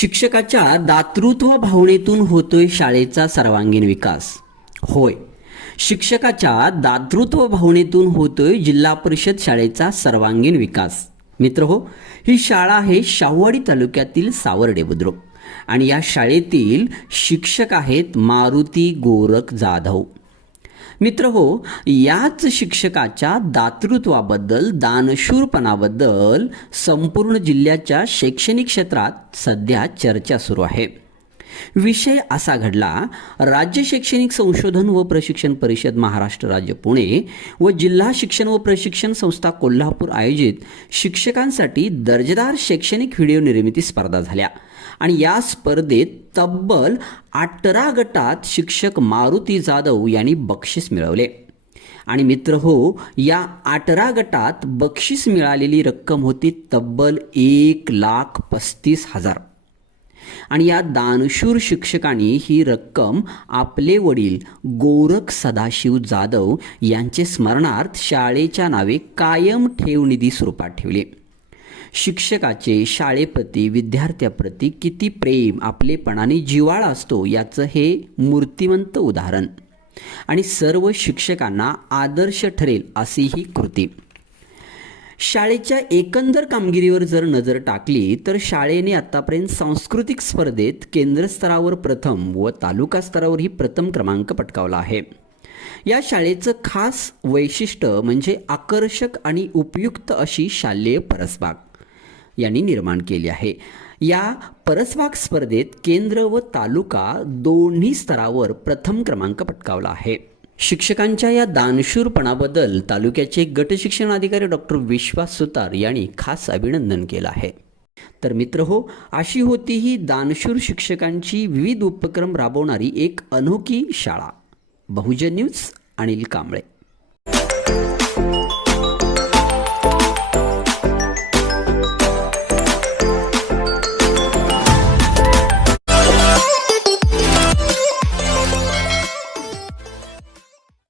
शिक्षकाच्या दातृत्व भावनेतून होतोय शाळेचा सर्वांगीण विकास. होय. शिक्षकाच्या दातृत्व भावनेतून होतोय जिल्हा परिषद शाळेचा सर्वांगीण विकास. मित्र हो ही शाळा आहे शाहवाडी तालुक्यातील सावर्डे बुद्रुक. आणि या शाळेतील शिक्षक आहेत मारुती गोरख जाधव. मित्र हो याच शिक्षकाच्या दातृत्वाबद्दल दानशूरपणाबद्दल संपूर्ण जिल्ह्याच्या शैक्षणिक क्षेत्रात सध्या चर्चा सुरू आहे. विषय असा घडला राज्य शैक्षणिक संशोधन व प्रशिक्षण परिषद महाराष्ट्र राज्य पुणे व जिल्हा शिक्षण व प्रशिक्षण संस्था कोल्हापूर आयोजित शिक्षकांसाठी दर्जेदार शैक्षणिक व्हिडिओ निर्मिती स्पर्धा झाल्या. आणि या स्पर्धेत तब्बल अठरा गटात शिक्षक मारुती जाधव यांनी बक्षीस मिळवले. आणि मित्र हो या अठरा गटात बक्षीस मिळालेली रक्कम होती तब्बल एक लाख पस्तीस हजार. आणि या दानशूर शिक्षकांनी ही रक्कम आपले वडील गोरख सदाशिव जाधव यांचे स्मरणार्थ शाळेच्या नावे कायम ठेव निधी स्वरूपात ठेवले. शिक्षकाचे शाळेप्रती विद्यार्थ्याप्रती किती प्रेम आपलेपणाने जिव्हाळा असतो याचं हे मूर्तिमंत उदाहरण. आणि सर्व शिक्षकांना आदर्श ठरेल अशी ही कृती. शाळेच्या एकंदर कामगिरीवर जर नजर टाकली तर शाळेने आत्तापर्यंत सांस्कृतिक स्पर्धेत केंद्रस्तरावर प्रथम व तालुका स्तरावरही प्रथम क्रमांक पटकावला आहे. या शाळेचं खास वैशिष्ट्य म्हणजे आकर्षक आणि उपयुक्त अशी शालेय परसबाग. यांनी निर्माण केली आहे. या परसवाक स्पर्धेत केंद्र व तालुका दोन्ही स्तरावर प्रथम क्रमांक पटकावला आहे. शिक्षकांच्या या दानशूरपणाबद्दल तालुक्याचे गटशिक्षण अधिकारी डॉक्टर विश्वास सुतार यांनी खास अभिनंदन केलं आहे. तर मित्र हो अशी होती ही दानशूर शिक्षकांची विविध उपक्रम राबवणारी एक अनोखी शाळा. बहुजन न्यूज अनिल कांबळे.